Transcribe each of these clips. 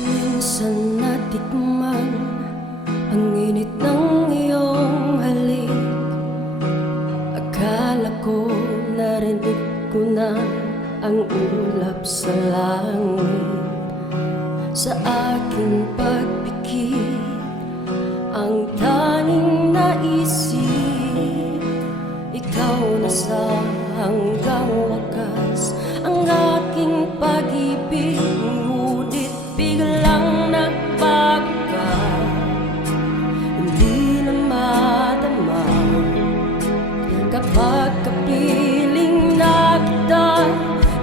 Minsan natikman ang init ng iyong halik. Akala ko narinig ko na ang ulap sa langit. Sa aking pagpikit ang tanging naisip, ikaw na sa hanggang wakas ang aking pag-ibig. Ngunit biglang nagbago ka, hindi na madama kapag kapiling na kita,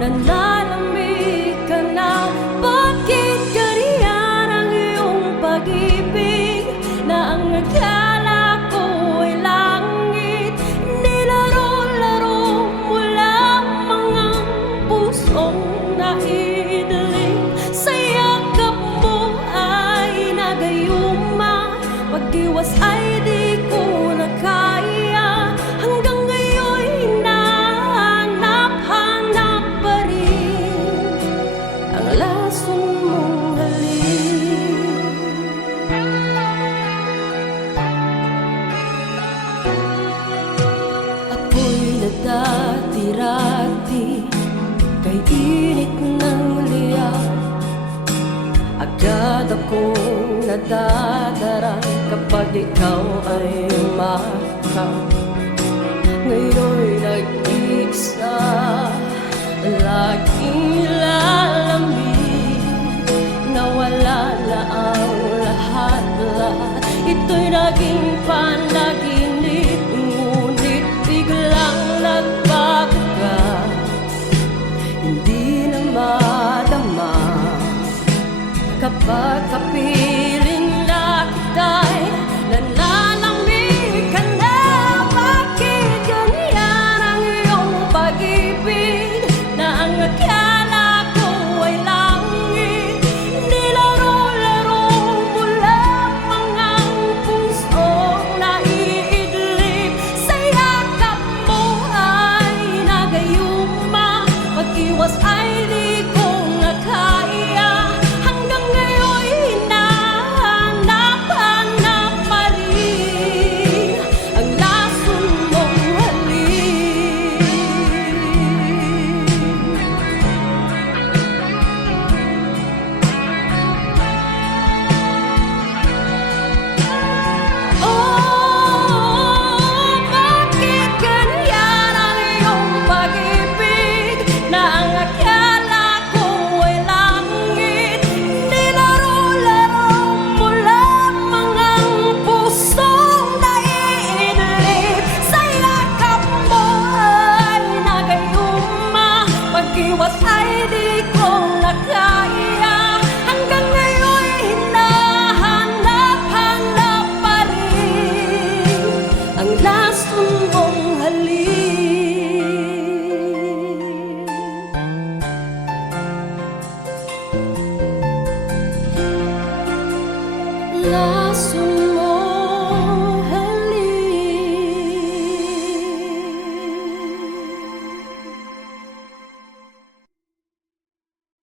nalalamig ka na. Bakit ganyan ang iyong pag-ibig na ang akala ko ay langit? Nilaro-laro mo lamang ang pusong naidilig. Sa yakap mo ay nagayuma, pag-iwas ay di ko na kaya. Hanggang ngayon hinahanap-hanap pa rin ang lason mong halik. Ako'y nadati-rati kay init ng liyaw. Agad akong nadadarang kapag ikaw ay umakaw. Ngayon'y nag-iisa, laging lalamig. Nawala na ang lahat-lahat, ito'y naging panaginip. Ngunit biglang nagbago ka, hindi na madama kapag kapiling na kita'y nalalamig ka na. Bakit ganyan ang iyong pag-ibig na ang akala ko ay langit? Nilaro-laro mo lamang ang pusong naiidlip. Sa yakap mo ay nagayuma, pag-iwas ay di ko na kaya. Hanggang ngayon hinahanap-hanap pa rin ang lason mong halik. Oh, bakit ganyan ang iyong pag-ibig na ang akala ko ay langit? Nilaro-laro mo lamang ang pusong naiidlip. Sa yakap mo ay nagayuma, pag-iwas ay di ko na kaya. Hanggang ngayon hinahanap-hanap pa rin ang lason mong halik. Lason